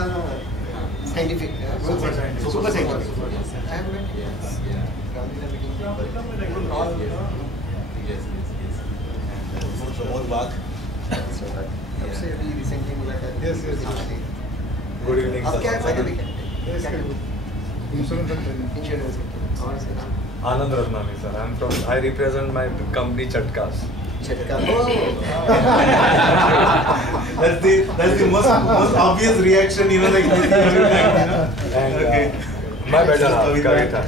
Scientific. Super scientific. I have met him. Yes. Pramod Bagh. तब से अभी recently मुलाकात. Yes. Good evening, आप क्या sir. इंश्योरेंस और से नाम Anand Ratnani, sir. I represent my company Chatkas. झटका. That's the most obvious reaction, you know, like this every time, you know. And okay. My better half, Kavita.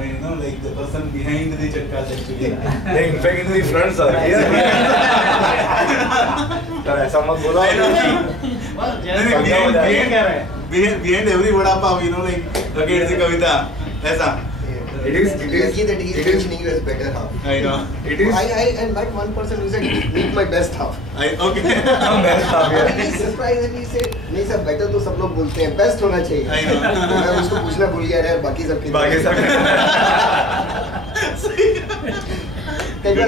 You know, like the person behind the Chatkas actually. They in fact in the front, sir. तो ऐसा मत बोलो. Behind every vada pav, you know, like okay, it's a Kavita. ऐसा. It is lucky that he is mentioning you as better half. I know. It is. I met one person who said meet my best half. Okay. Best half. And he surprised and he said नहीं sir better तो सब लोग बोलते हैं best होना चाहिए. I know. मैं उसको पूछना भूल गया यार बाकी सब कई बार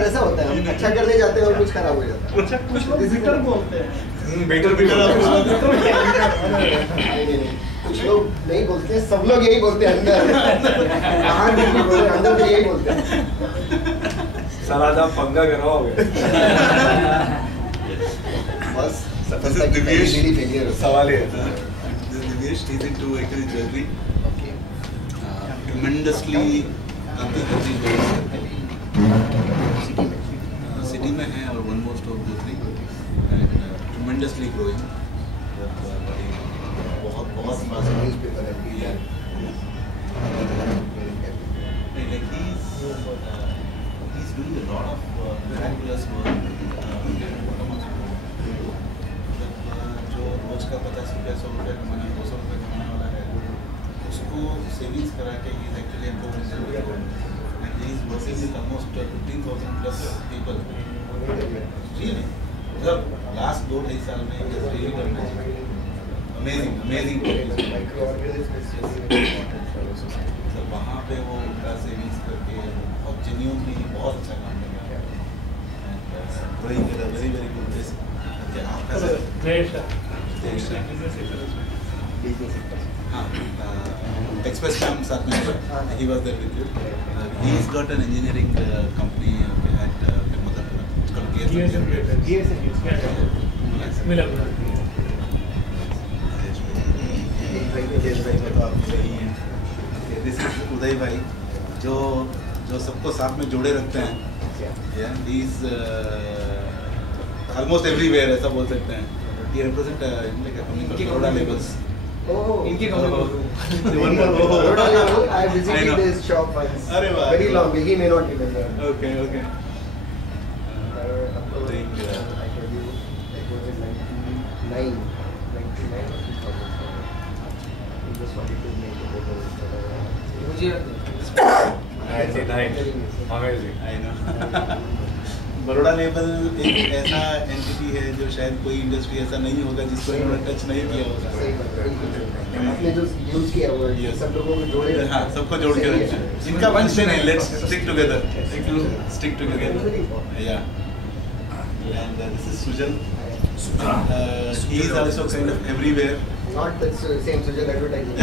ऐसा होता है हम अच्छा करने जाते हैं और कुछ खराब हो जाता है. अच्छा कुछ लोग बेटर बोलते हैं. बेटर भी बोलते नहीं कुछ लोग नहीं बोलते हैं सब लोग यही बोलते हैं अंदर बाहर नहीं बोलते अंदर तो यही बोलते हैं. सर आज आप पंगा कराओगे. बस This is Divyesh. सवाल है. This is Divyesh. He's into actually jewelry. Okay. Tremendously काफी सिटी में है और वन मोर स्टोर दूसरी एंड tremendously growing. बहुत फास्ट न्यूज़पेपर है. like he's doing a lot of miraculous work. जो रोज का 50 रुपया 100 रुपया कमाना 200 रुपया कमाने वाला है उसको सेविंग्स करा के he is actually improving and he is working with almost 15,000 plus people. Really, मतलब लास्ट 2-2.5 साल में he has really done amazing मतलब वहाँ पे वो उनका सेविंग्स करके बहुत जेन्युइनली बहुत अच्छा काम कर रहा है and growing at a very good pace. आपका सर हाँ एक्सप्रेस में हम साथ में he was there with you. He's got an engineering company at Motherpura. It's called This is उदय भाई जो सबको साथ में जोड़े रखते हैं. Yeah, he's almost everywhere ऐसा बोल सकते हैं. He represent like a company called Baroda Labels. Oh, इनकी Oh. Company Baroda Label, I visited this shop once. अरे वाह. Very long, he may not remember. Okay. I told you, it was in 99 or 2000. He just wanted to make a photo. Amazing. I know. Baroda label एक ऐसा entity है जो शायद कोई industry ऐसा नहीं होगा जिसको इन्होंने टच नहीं किया होगा. सही बात है. आपने जो यूज किया वो सब लोगों को जोड़े. हाँ सबको जोड़ के रखते हैं. इनका वंश नहीं. Let's stick together. Stick together. Yeah. And this is Sujal. He is also kind of everywhere. Not the same Sujal advertising.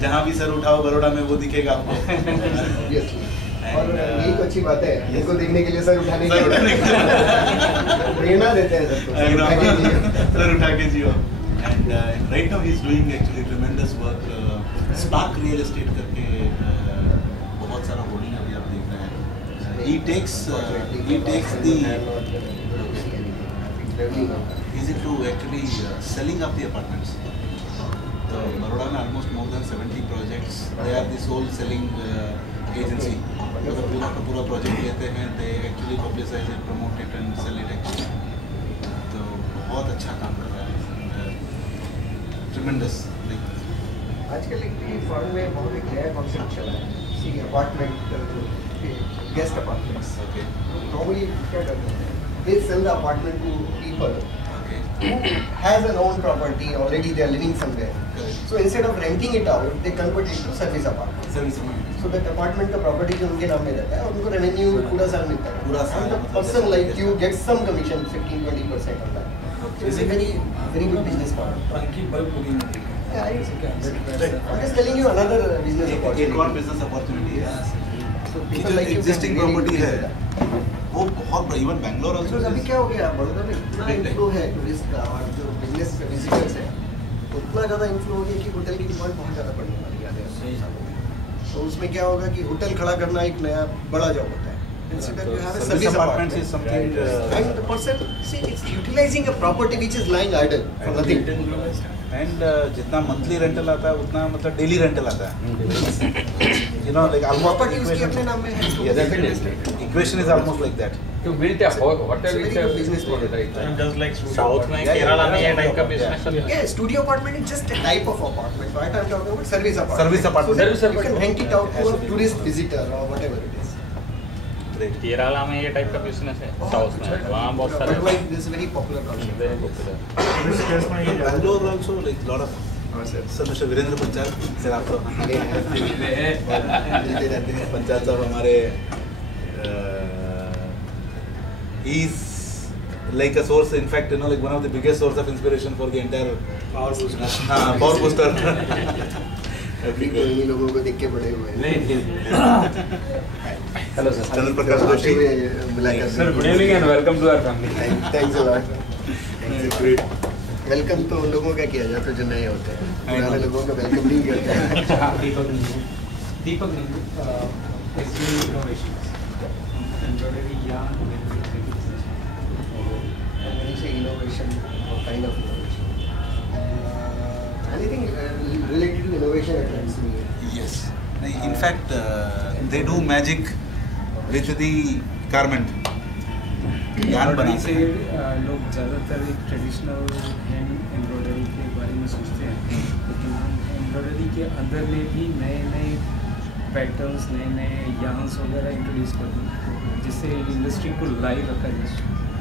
जहाँ भी सर उठाओ बरोड़ा में वो दिखेगा आपको. Obviously. और यही तो अच्छी बात है इनको देखने के लिए सर उठाने की प्रेरणा देते हैं सबको. सर उठा के जियो. And right now he is doing actually tremendous work. Spark Real Estate करके बहुत सारा होल्डिंग अभी आप देख रहे हैं. He takes the he's into actually selling up the apartments. So Baroda में almost more than 70 projects. They are the sole selling agency. अगर पूरा का पूरा प्रोजेक्ट लेते हैं they actually publicize it, promote it and sell it actually. तो बहुत अच्छा काम कर रहा है. Tremendous. आजकल एक फॉरेन में बहुत एक नया कॉन्सेप्ट चला है. See apartment guest apartments. Okay. Normally क्या करते हैं they sell the apartment to people Okay. who has an own property already. They are living somewhere. Correct. So instead of renting it out, they convert it to service apartment. Service apartment. So that apartment का property जो उनके नाम में रहता है और उनको revenue पूरा साल मिलता है. पूरा साल. And the person like you gets some commission 15-20% on that. It's a very good business model. टंकी बल्ब बुकिंग होती है। Yeah, I'm Right. just telling you another business एक opportunity. और बिजनेस अपॉर्चुनिटी है So कि people जो like you can existing really property increase है that. वो बहुत बड़ी, इवन बैंगलोर Because अभी क्या हो गया बड़ौदा में इतना Big time. इन्फ्लो है टूरिस्ट का और जो बिजनेस विजिटर्स है उतना ज़्यादा इन्फ्लो हो गया कि होटल की डिमांड बहुत ज़्यादा बढ़ने वाली है आने वाले सालों में। तो उसमें क्या होगा कि होटल खड़ा करना एक नया बड़ा जॉब होता है। Instead you have a service service apartments apartment. Is something And the person, see, it's utilizing a property which is lying idle for nothing. And जितना मंथली रेंटल आता है उतना मतलब डेली रेंटल आता है, यू नो लाइक Property उसके अपने नाम में है. Equation is almost like that. To build a hotel It's a is very a good business model. right? Just like South में Yeah, केरला में ये yeah, टाइप का yeah. बिजनेस चल रहा है। Yeah, studio apartment is just a type of apartment. Right? I'm talking about service apartment. Service apartment. So that Service you can apartment. rent it out to a tourist visitor or whatever it is. Kerala में ये type का business है, south में वहाँ बहुत सारे Otherwise, this is very popular concept. very popular। Bangalore also like lot of sir mister Virendra Panchal sir आप तो मिलते रहते हैं। पंचाल साहब हमारे ही is like a source, in fact, you know, like one of the biggest source of inspiration for the entire Power booster. power booster. अभी तो इन्हीं लोगों को देख के बड़े हुए हैं। Hello sir. चंद्र प्रकाश जोशी। मुलाकात sir good evening and welcome to our family. Thanks a lot. Great. Welcome तो उन लोगों का किया जाता है जो नए होते हैं, पुराने लोगों का वेलकम नहीं करते हैं। दीपक नींबू SGL Innovations embroidery yarn And when you say innovation, what kind of innovation? Anything related to innovation attracts me. Yes. In fact, they do magic with the garment. यान बनाते से हैं। लोग ज़्यादातर एक ट्रेडिशनल हैंड एम्ब्रॉयडरी के बारे में सोचते हैं, लेकिन हम एम्ब्रॉयडरी के अंदर में भी नए नए पैटर्न्स, नए नए यार्न्स वगैरह इंट्रोड्यूस कर दें, जिससे इंडस्ट्री को लाइव रखा जाए।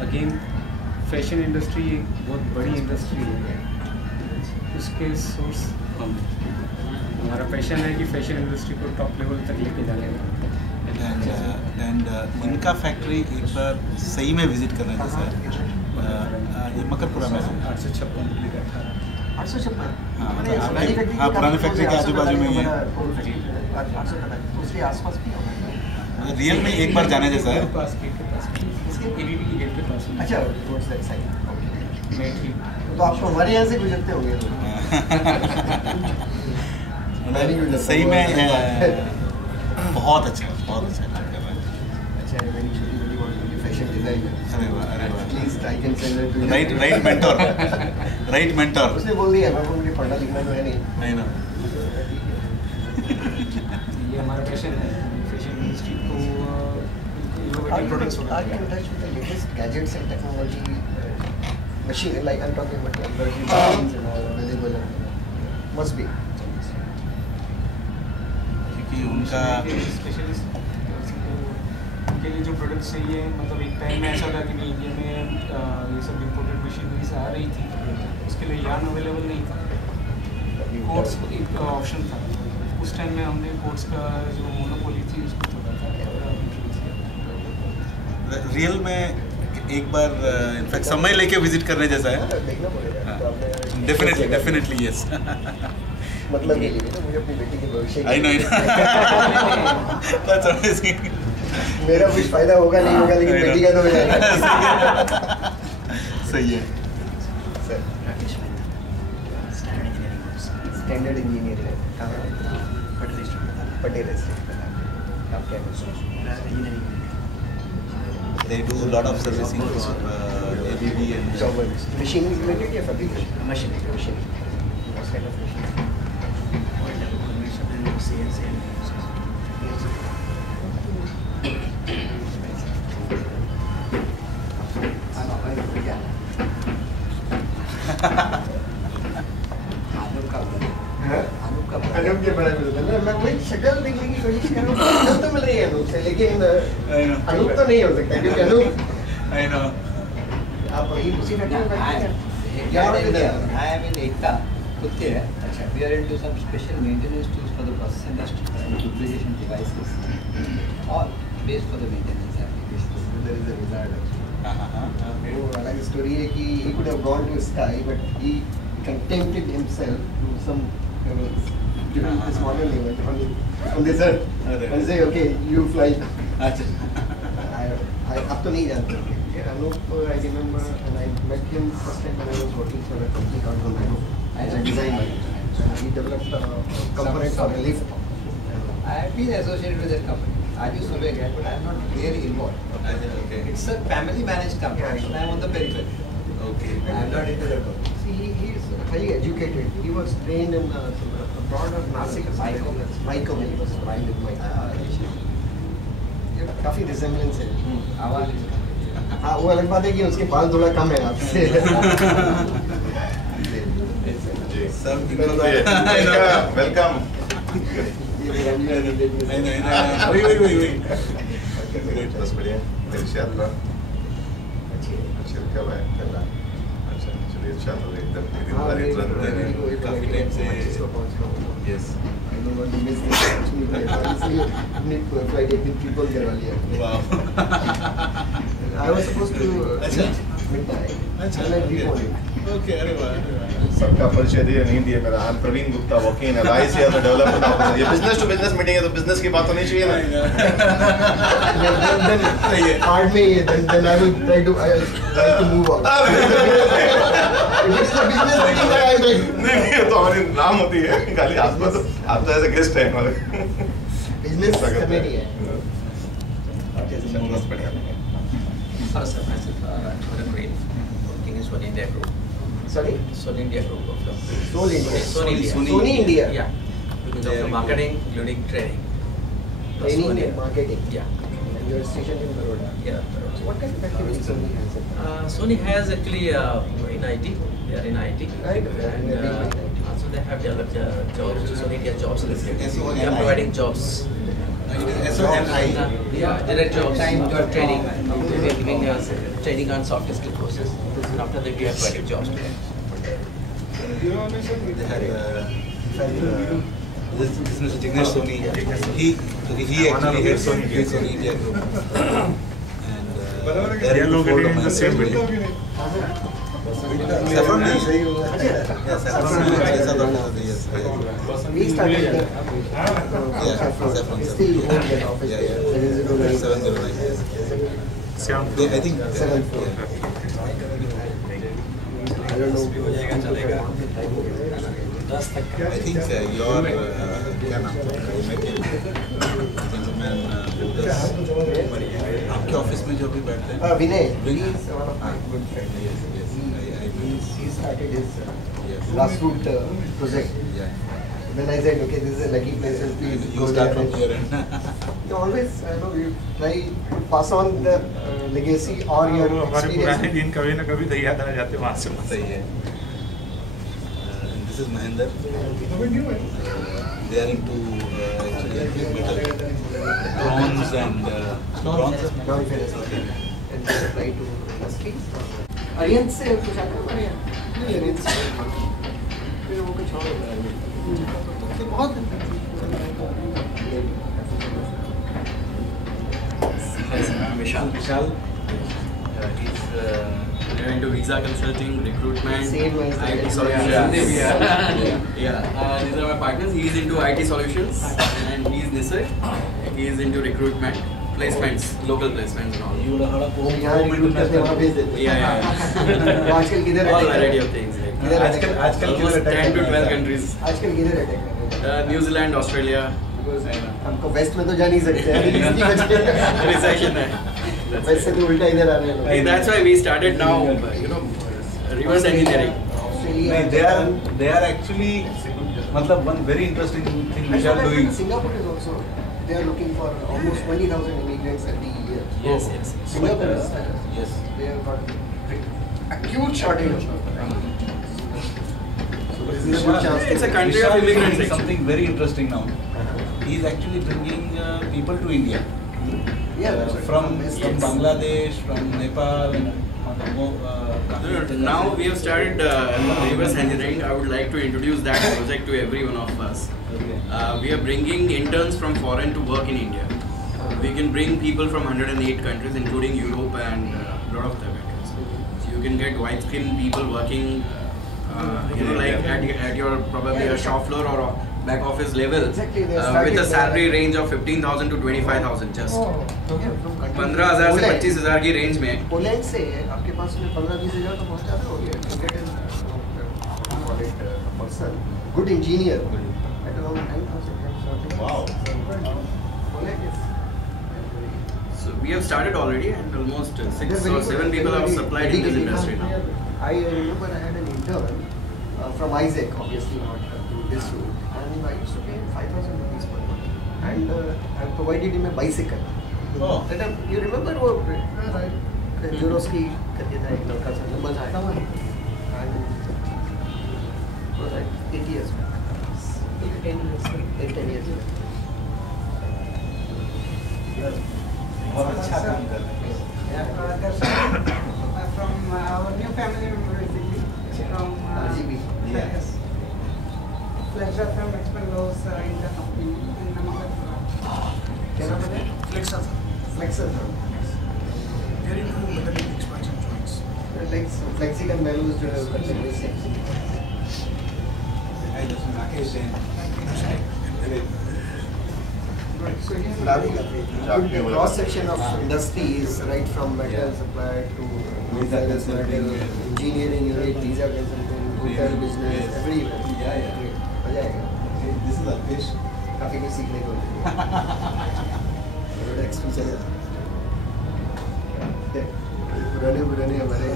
अगेन फैशन इंडस्ट्री एक बहुत बड़ी इंडस्ट्री है, उसके सोर्स हम हमारा पैशन है कि फैशन इंडस्ट्री को टॉप लेवल तक लेके जाने का। एंड इनका फैक्ट्री एक बार सही में विजिट करना था सर। ये मकरपुरा में है। 856 856 हाँ, हाँ, पुराने फैक्ट्री के आजू-बाजू में ही है। 858 उसके आसपास भी होगा। रियल में एक बार जाने जैसा है। पास गेट के पास ABB के गेट के पास अच्छा, towards that side. Okay. मैं ठीक तो आप तो हमारे यहाँ से गुजरते होंगे लोग। मतलब सही में बहुत अच्छा काम कर रहा है। अच्छा, मेरी छोटी बेटी बहुत बड़ी फैशन डिजाइनर। अरे वाह, अरे वाह। Please, I can send her to you. Right mentor. उसने बोल दिया, मैं मुझे पढ़ना लिखना तो है नहीं। नहीं ना। ये हमारा पैशन है फैशन इंडस्ट्री को innovative products Are you in touch with the latest gadgets and technology machine? Like I'm talking about embroidery machines and all available. Must be. क्योंकि उनका स्पेशलिस्ट उनके लिए जो प्रोडक्ट्स चाहिए, मतलब एक टाइम में ऐसा था कि नहीं इंडिया में ये सब इम्पोर्टेड मशीनरीज आ रही थी, उसके लिए यार्न अवेलेबल नहीं था। कोट्स एक ऑप्शन था, उस टाइम में हमने कोट्स का जो मोनोपोली थी उसको थोड़ा सा इंट्रोड्यूस किया। रियल में एक बार इनफैक्ट समय लेके विजिट करने जैसा है। देखना पड़ेगा। तो आपने डेफिनेटली यस। मतलब ये लिए ना मुझे अपनी बेटी के भविष्य आई नो दैट्स अमेजिंग। मेरा कुछ फायदा होगा नहीं होगा, लेकिन बेटी का तो हो जाएगा। सही है। सर, स्टैंडर्ड इंजीनियरिंग कहाँ? पटेल स्ट्रीट। आप क्या करते हैं? They do a lot of servicing for ABB and Jobs. Machine related या fabrication? Machine. What kind of machine? Anoop के बड़ा मिलता है। मैं वही शक्ल देखने की कोशिश कर रहा हूँ। शक्ल तो मिल रही है अनूप से, लेकिन अनूप तो नहीं हो सकता क्योंकि अनूप I know. आप वही उसी फैक्ट्री में बैठते हैं। I am in Ekta, Kutte. We are into some special maintenance tools for the process industry and lubrication devices, all based for the maintenance applications. There is a wizard. वो अलग story है कि he could have gone to sky, but he contented himself to some during this modern event on this earth and say, okay, you fly. I अब तो नहीं जानते थे. Anup, I remember, and I met him first time when I was working for a company called Zomato as a designer. He developed a component for a lift. I have been associated with that company. I used to work at, but I am not really involved. Okay. It's a family managed company, and I am on the periphery. Okay. I am not into that work. See, he is highly educated. He was trained in abroad or Nasik. Micom. He was trained in Micom. काफी resemblance है. हाँ, वो अलग बात है कि उसके बाल थोड़ा कम है आपसे. वेलकम. बस बढ़िया. इंशाल्लाह. अच्छा कब है? अच्छा चलिए इंशाल्लाह एकदम हमारी तुरंत काफी टाइम से yes. I don't want to miss this opportunity. इसलिए अपनी flight एक दिन people करवा लिया. वाह. I was supposed to reach midnight. And I reported. Okay, अरे वाह. सबका परिचय दिया नहीं दिया मेरा. I'm Praveen Gupta working in LIC as a development officer. ये business to business meeting है तो business की बात होनी चाहिए ना. Then pardon me. Then I will try to move on. If it is a business meeting, I will. नहीं ये तो हमारी नाम होती है. खाली आप तो ऐसे गेस्ट हैं हमारे. Business करने नहीं है. बस बढ़िया. Hello, sir. Myself, I'm Green, working in Sony India Group. Sorry. Sony India Group of companies. Soul India. Sony India. Sony India. Yeah. Looking after marketing, including training. Plus Training Sony- and marketing. Yeah. And your station in Baroda. Yeah. So what kind of activities Sony has? Sony has actually in IT. They are in IT. Right. And also they have developed jobs. Sony India Jobs Limited. SONI. They are providing jobs. SONI. Yeah, direct jobs. Training. They are giving training on soft skill courses. And after that, we are providing jobs to them. They had this Mr. Jignesh Soni. He actually heads Sony India Group. And they are located in the same building. Saffron Beach. Yeah, Saffron Beach. Yes. We started there. Saffron. Still own that office. Yeah. 709. 709. I think 7th floor. I don't know. I think your क्या नाम था? gentleman who does आपके office में जो भी बैठते हैं. Vinay. Vinay. He is one of my good friends. Yes. He started his Yes. grassroots project. Yeah. Then I said, okay, this is a lucky place. Please You go start there. from here and You always, we try to pass on the legacy or your हमारे पुराने experience. दिन कभी ना कभी तो याद आ जाते वहाँ से. सही है. This is Mahinder. They are into actually metal, bronze and bronze. Non-ferrous. And they try to industries. Aryan से कुछ आता है Aryan? नहीं Aryan से फिर वो कुछ और होता है. बहुत Vishal. He's into visa consulting, recruitment, Same as IT the- solutions. Yeah. Yeah. These are my partners. He is into IT solutions and he is Nisar. He is into recruitment, placements, local placements and all. You would have heard of यहाँ recruit करते हैं, वहाँ भेज देते हैं. Yeah. आजकल किधर All attack कर रहे variety हैं? of things. Like, किधर attack कर रहे हैं? आजकल almost किधर 10 to attack 12 कर countries. आजकल किधर अटैक कर रहे हैं? New Zealand, Australia. हमको वेस्ट में तो जा नहीं सकते हैं. इसकी वजह Recession है. वेस्ट से तो उल्टा इधर आ रहे हैं. Like, that's why we started now, reverse engineering. Australia. They are actually मतलब one very interesting thing which are doing. Singapore is also, they are looking for almost 20,000 immigrants every year. Yes. Singapore is, Yes. they have got acute shortage of people. So this is a good chance. It's a country of immigrants, Doing actually. something very interesting now. He is actually bringing people to India. Yeah, that's right. From Yes. Bangladesh, from Nepal, and Now we have started reverse engineering. I would like to introduce that project to every one of us. We are bringing interns from foreign to work in India. We can bring people from 108 countries, including Europe and a lot of other countries. So you can get white-skinned people working, you know, like at your probably a shop floor or back office level, Exactly, they with started a salary there. range of 15,000 to 25,000 just. Oh, 15,000 से 25,000 की range में. Poland से आपके पास में 15-20 हज़ार तो बहुत ज़्यादा हो गया. Person, good engineer at around 9,000. Wow. Poland is. So we have started already, and almost They're 6 very or good, 7 people very are supplied in this dedicated. industry now. I remember I had an intern from Isaac, obviously not through this route, and I used to pay him 5,000 rupees per month, and I provided him a bicycle. Oh. That time, you remember वो Juroski करके था एक लड़का सा लंबा सा है, and it was like 8 years back. 10 years back. बहुत अच्छा काम कर रहे हैं. From our new family member basically, from RGB. Yes. pleasure from Expendos in the company in Namakapura. क्या नाम है? Flexer. Flexer. Very into metallic expansion joints. Like Flexic and Mellows जो है करते हैं वैसे. Hi, this is Rakesh Jain. Great. So he's good cross section of industry is right from metal supply to metal engineering unit, visa consulting, hotel business, everywhere. Yeah. Great. मजा आएगा. This is Rakesh. काफी कुछ सीखने को मिलेगा. बड़ा experience है. पुराने हमारे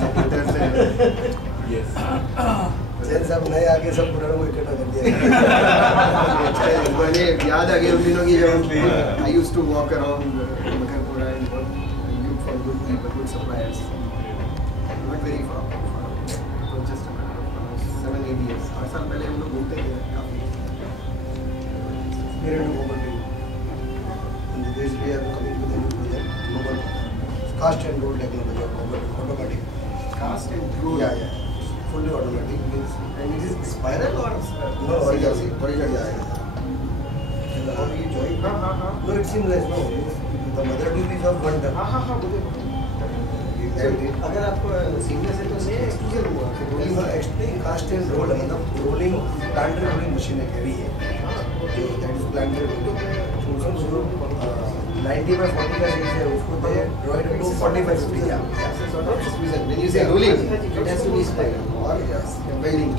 सपोर्टर्स हैं. Yes. जैन साहब नए आके सब पुरानों को इकट्ठा कर दिया. मैंने याद आ गया उन दिनों की जब I used to walk around Namakapura and look for good people, good suppliers. Not very far. It was just a matter of 7-8 years. 8 साल पहले हम लोग घूमते थे काफी. Spirit of Global. And this we are coming to the global cast and roll technology of automatic. Cast and roll. Yeah. Fully automatic means, and it is spiral or no? Horizontal जाएगा. How do you join? No, it seamless. No, the mother tube is of one ton. अगर आपको seamless है तो से extrusion हुआ. Rolling और extrusion cast and role मतलब rolling planter rolling machine है हैवी है. That is planter rolling. उसको 90 by 40 का साइज है उसको दे ड्रॉइड अप टू 45-50 या when you say rolling it has to be spiral or welding.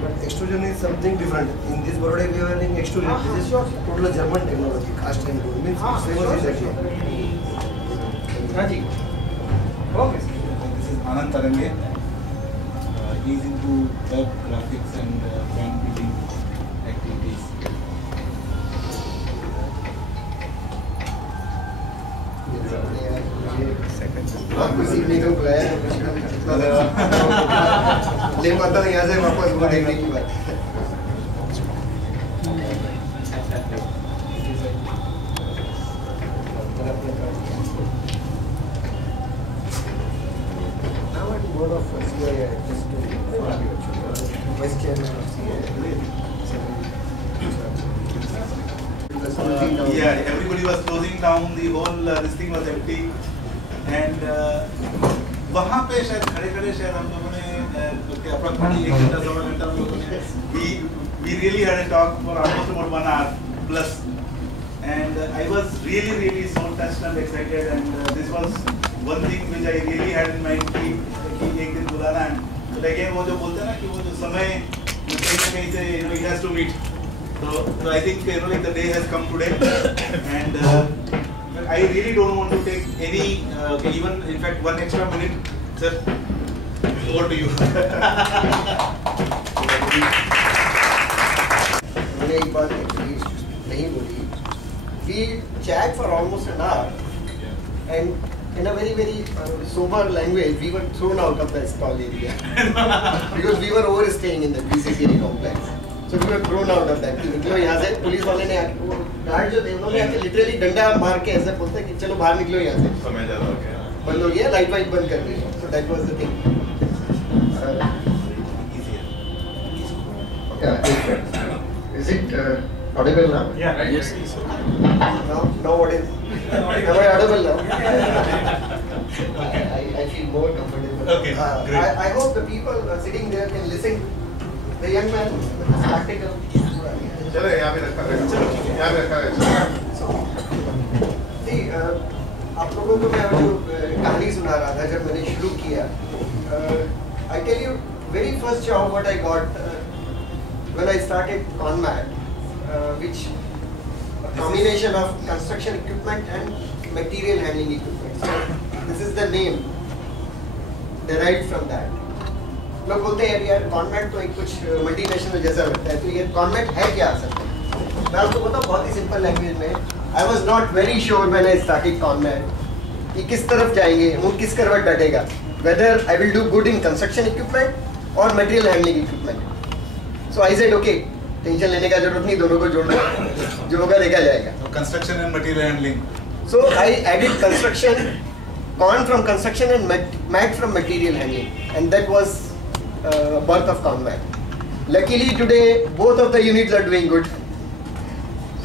But extrusion is something different. In this Baroda we are having extrusion. This is total German technology. Cast and roll means famous in that way. Raji. Okay. This is Anand Tarange. He is into web graphics and brand building activities. आपको सीखने को बुलाया है. ले पाता हूँ यहाँ से वापस वो देखने की बात. Now I'm board of CII, just to vice chairman of CII. Yeah, everybody was closing down. The whole this thing was empty, and वहाँ पे शायद खड़े शायद हम लोगों ने approximately 1 घंटा 1.5 घंटा हम लोगों ने we really had a talk for almost about 1 hour plus, and I was really so touched and excited, and this was one thing which I really had in mind कि एक दिन बुलाना है. But again वो जो बोलते हैं ना कि वो जो समय कहीं से it has to meet. So I think like the day has come today, and I really don't want to take any even in fact 1 extra minute, sir. Over to you. मैंने एक बात एक्चुअली नहीं बोली. We chat for almost an hour, and in a very sober language, we were thrown out of the stall area because we were overstaying in the BCCI complex. So we were thrown out of that. निकलो यहाँ से. Police वाले ने आके वो guard जो थे उन्होंने आके लिटरली डंडा मार के ऐसे बोलते कि चलो बाहर निकलो यहाँ से. समय ज़्यादा हो गया. बंद हो गया, लाइट वाइट बंद कर दी. So that was the thing. Is it audible now? Yeah. Yes. Now what is? Am I audible now? I feel more comfortable. Okay, great. I hope the people sitting there can listen. The young man with the spectacle. चलो यहाँ पे रखा है, यहाँ पे रखा है। See, आप लोगों को मैं जो कहानी सुना रहा था जब मैंने शुरू किया, I tell you very first job what I got when I started Conmat, which a combination of construction equipment and material handling equipment. So this is the name derived from that. लोग बोलते हैं यार कॉन्मेट तो एक कुछ multinational जैसा लगता है, तो ये कॉन्मेट है क्या असल में? मैं आपको बताऊं बहुत ही सिंपल लैंग्वेज में, I was not very sure when I started कॉन्मेट कि किस तरफ जाएंगे, वो किस करवट डटेगा, whether I will do good in construction equipment और material handling equipment. So I said okay, tension लेने का जरूरत नहीं, दोनों को जोड़ दो, जो होगा देखा जाएगा. Construction and material handling. So I added construction, con from construction and mat from material handling, and that was birth of Conmat. Luckily today both of the units are doing good.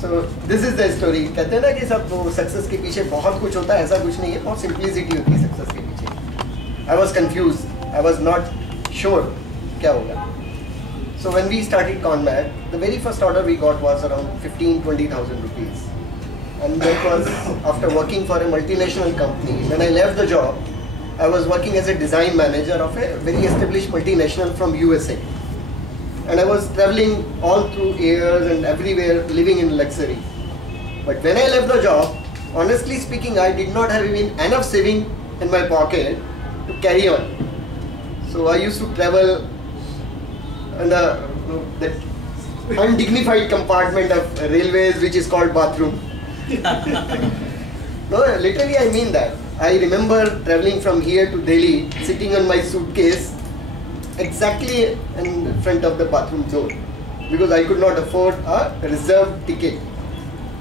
So this is the story. कहते हैं ना कि सब success के पीछे बहुत कुछ होता है, ऐसा कुछ नहीं है, बहुत सिंप्लिसिटी होती है सक्सेस के पीछे. I was confused, I was not sure क्या होगा. So when we started Conmat, the very first order we got was around 15-20,000 rupees. And that was after working for a multinational company. When I left the job, I was working as a design manager of a very established multinational from USA. And I was traveling all through airs and everywhere, living in luxury. But when I left the job, honestly speaking, I did not have even enough saving in my pocket to carry on. So I used to travel in that undignified compartment of railways which is called bathroom. No, literally I mean that. I remember traveling from here to Delhi, sitting on my suitcase exactly in front of the bathroom door because I could not afford a reserved ticket.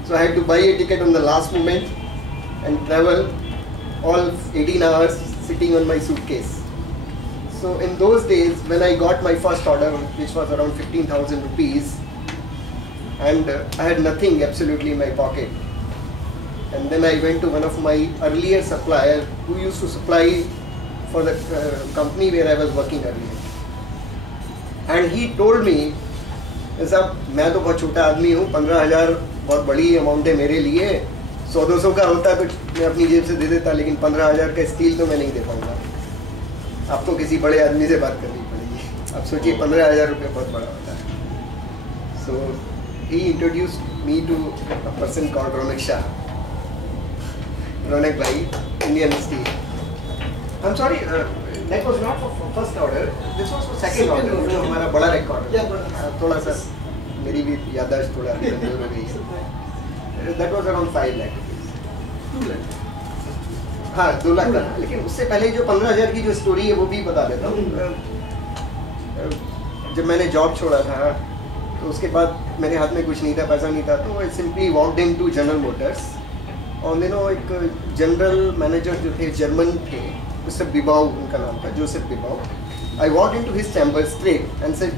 So I had to buy a ticket on the last moment and travel all 18 hours sitting on my suitcase. So in those days when I got my first order, which was around 15,000 rupees, and I had nothing absolutely in my pocket. And then I went to one of my earlier suppliers who used to supply for the company where I was working earlier. And he told me, "Sir, मैं तो बहुत छोटा आदमी हूँ, 15,000 बहुत बड़ी amount है मेरे लिए, 100-200 का होता तो मैं अपनी जेब से दे देता, लेकिन 15,000 का स्टील तो मैं नहीं दे पाऊँगा. आपको किसी बड़े आदमी से बात करनी पड़ेगी. आप सोचिए 15,000 रुपये बहुत बड़ा होता है." So he introduced me to a person called Ronak Shah. Ronak bhai, Indian Steel. I'm sorry, that was not for first order. This was for second order. जो हमारा बड़ा record. थोड़ा सा मेरी भी याददाश्त थोड़ा कमजोर हो गई है. That was around 5 lakh rupees. 2 lakh. हाँ 2 लाख का. लेकिन उससे पहले जो 15,000 की जो स्टोरी है वो भी बता देता हूँ. जब मैंने जॉब छोड़ा था तो उसके बाद मेरे हाथ में कुछ नहीं था, पैसा नहीं था, तो I simply walked into General Motors. और एक जनरल मैनेजर जो थे जर्मन थे, उससे बिबाउ उनका नाम था, Joseph Bibau. I walk into his chamber straight and said,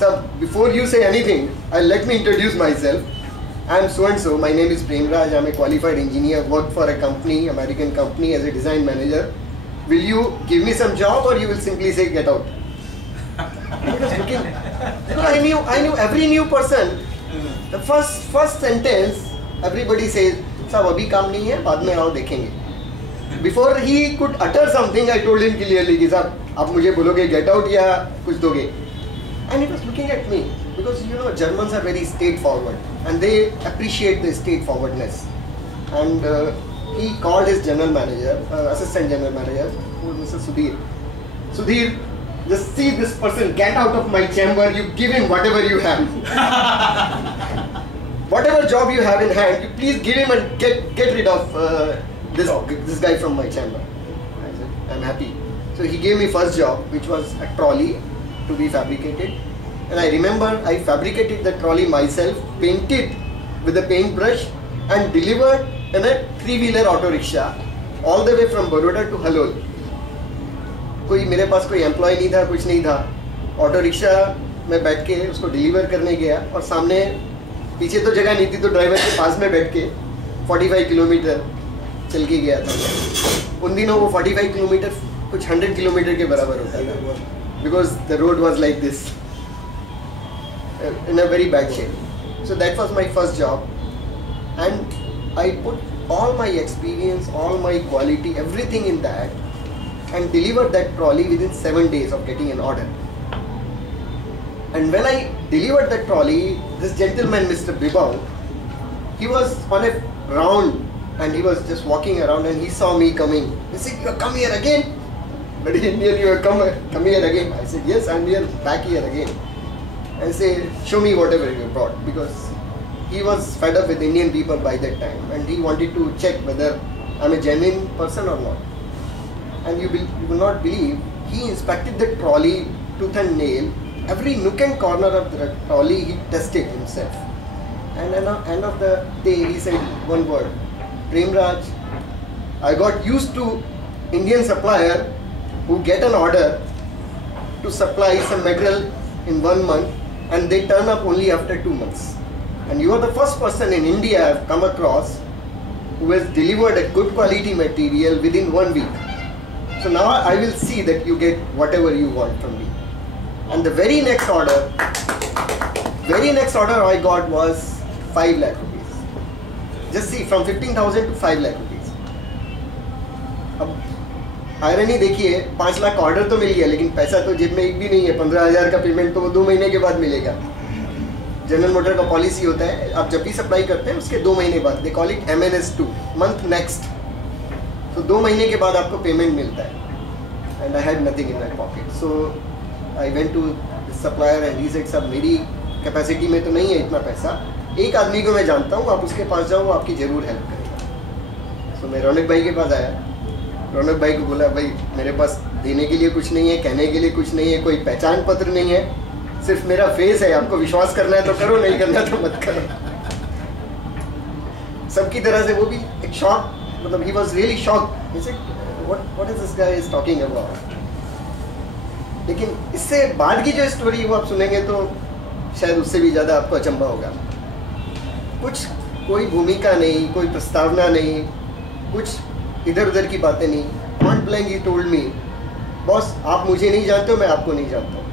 "sir, before you say anything, I let me introduce myself. I am so and so, my name is Premraj, I am a qualified engineer, work for a company, American company as a design manager. Will you give me some job or you will simply say get out?" I knew every new person. The first sentence, everybody says, "साहब अभी काम नहीं है, बाद में आओ देखेंगे." Before he could utter something, I told him clearly कि साहब आप मुझे बोलोगे get out या कुछ दोगे. And he was looking at me because Germans are very straightforward and they appreciate the straightforwardness. And he called his general manager, assistant general manager, who was Mr. Sudhir. "Sudhir, just see this person, get out of my chamber, you give him whatever you have." Whatever job you have in hand, you please give him and get rid of this guy from my chamber. I said, "I'm happy." So he gave me first job, which was a trolley to be fabricated. And I remember I fabricated the trolley myself, painted with a paintbrush, and delivered in a 3-wheeler auto rickshaw all the way from Baroda to Halol. कोई मेरे पास कोई employ नहीं था, कुछ नहीं था. Auto rickshaw में बैठ के उसको डिलीवर करने गया और सामने पीछे तो जगह नहीं थी, तो ड्राइवर के पास में बैठ के 45 किलोमीटर चल के गया था. उन दिनों वो 45 किलोमीटर कुछ 100 किलोमीटर के बराबर होता था, because the road was like this, in a very bad shape. So that was my first job, and I put all my experience, all my quality, everything in that, and delivered that trolley within 7 days of getting an order. And when I delivered that trolley, this gentleman, Mr. Bibao, he was on a round and he was just walking around and he saw me coming. He said, "You come here again?" But Indian, you come here again. I said, "Yes, I'm here, back here again." And say, "Show me whatever you brought," because he was fed up with Indian people by that time and he wanted to check whether I'm a genuine person or not. And you will not believe, he inspected the trolley tooth and nail. Every nook and corner of the trolley he tested himself. And at the end of the day he said one word, "Premraj, I got used to Indian supplier who get an order to supply some material in 1 month and they turn up only after 2 months. And you are the first person in India I have come across who has delivered a good quality material within 1 week. So now I will see that you get whatever you want from me." And the very next order I got was 5 lakh rupees. Just see, from 15,000 to 5 lakh rupees. अब irony देखिए, 5 lakh order तो मिल गया लेकिन पैसा तो जेब में एक भी नहीं है। 15,000 का पेमेंट तो वो 2 महीने के बाद मिलेगा। जनरल मोटर का पॉलिसी होता है, आप जब भी सप्लाई करते हैं उसके 2 महीने बाद, they call it MNS2, month next, तो 2 महीने के बाद आपको पेमेंट मिलता है। And I had nothing in my pocket, so I went to supplier and he said, "सब मेरी कैपेसिटी में तो नहीं है इतना पैसा, एक आदमी को मैं जानता हूँ, आप उसके पास जाओ, वो आपकी ज़रूर हेल्प करेगा." सो मैं रौनक भाई के पास आया, रौनक भाई को बोला, "भाई मेरे पास देने के लिए कुछ नहीं है, कहने के लिए कुछ नहीं है, कोई पहचान पत्र नहीं है, सिर्फ मेरा फेस है, आपको विश्वास करना है तो करो, नहीं करना तो मत करो." सबकी तरह से वो भी एक शॉक, मतलब he was really shock, what is this guy is talking about. लेकिन इससे बाद की जो स्टोरी वो आप सुनेंगे तो शायद उससे भी ज़्यादा आपको अचंभा होगा। कुछ कोई भूमिका नहीं, कोई प्रस्तावना नहीं, कुछ इधर उधर की बातें नहीं। Point blank he told me, "boss, आप मुझे नहीं जानते हो, मैं आपको नहीं जानता हूँ।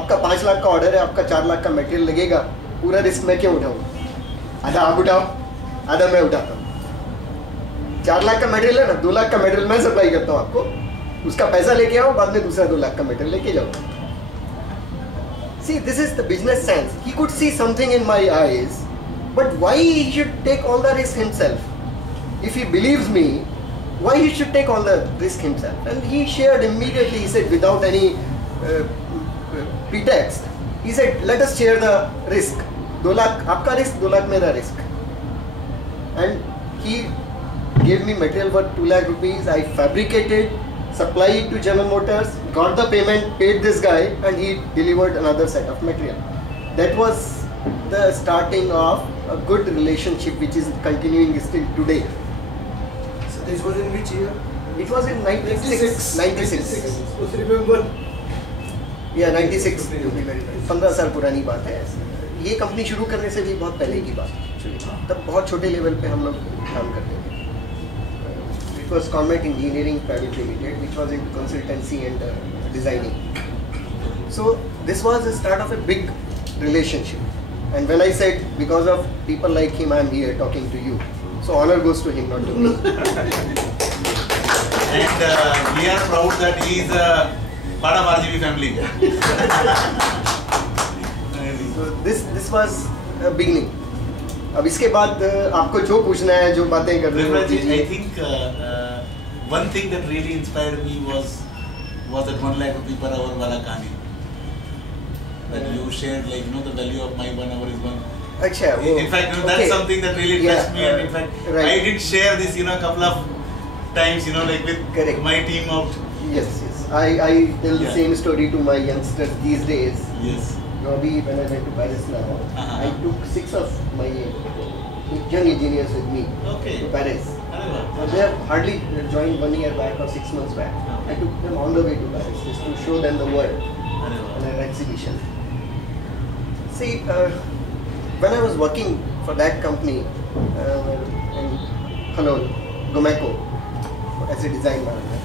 आपका 5 लाख का ऑर्डर है, आपका 4 लाख का मटेरियल लगेगा, पूरा रिस्क मैं क्यों उठाऊँ? आधा आप उठाओ, आधा मैं उठाता हूँ। 4 लाख का मटेरियल है ना, 2 लाख का मटेरियल मैं सप्लाई करता हूँ आपको, उसका पैसा लेके आओ, बाद में दूसरा 2 लाख का मटेरियल लेके जाओ." See, this is the business sense. He could see something in my eyes, but why he should take all the risk himself? If he believes me, why he should take all the risk himself? And he shared immediately, he said, without any pretext, he said, "Let us share the risk. 2 lakh आपका risk, 2 lakh मेरा risk." And he gave me material for 2 lakh rupees. I fabricated, supplied it to General Motors, got the payment, paid this guy, and he delivered another set of material. That was the starting of a good relationship which is continuing still today. So this was in which year? It was in 96. 96. Remember? Yeah, 96. 15 साल पुरानी बात है। ये company शुरू करने से भी बहुत पहले की बात एक्चुअली। तब बहुत छोटे लेवल पे हम लोग काम करते थे। It was Conmet Engineering Private Limited, which was into consultancy and designing. So this was the start of a big relationship. And when I said, because of people like him, I am here talking to you. So honor goes to him, not to me. And we are proud that he is part of RGB family. So this was a beginning. अब इसके बाद आपको जो पूछना है, जो बातें करनी है। I think one thing that really inspired me was that 1 lakh rupee per hour wala kahani that you shared, like, the value of my 1 hour is one. अच्छा, in fact, that's something that really touched me, and in fact, right. I did share this, a couple of times, like with my team out. Yes. I tell the same story to my youngsters these days. Yes. When I went to Paris now, I took 6 of my young engineers with me to Paris. So they have hardly joined 1 year back or 6 months back. I took them all the way to Paris just to show them the world in an exhibition. See, when I was working for that company in Hanoi, Gomeco, as a design manager,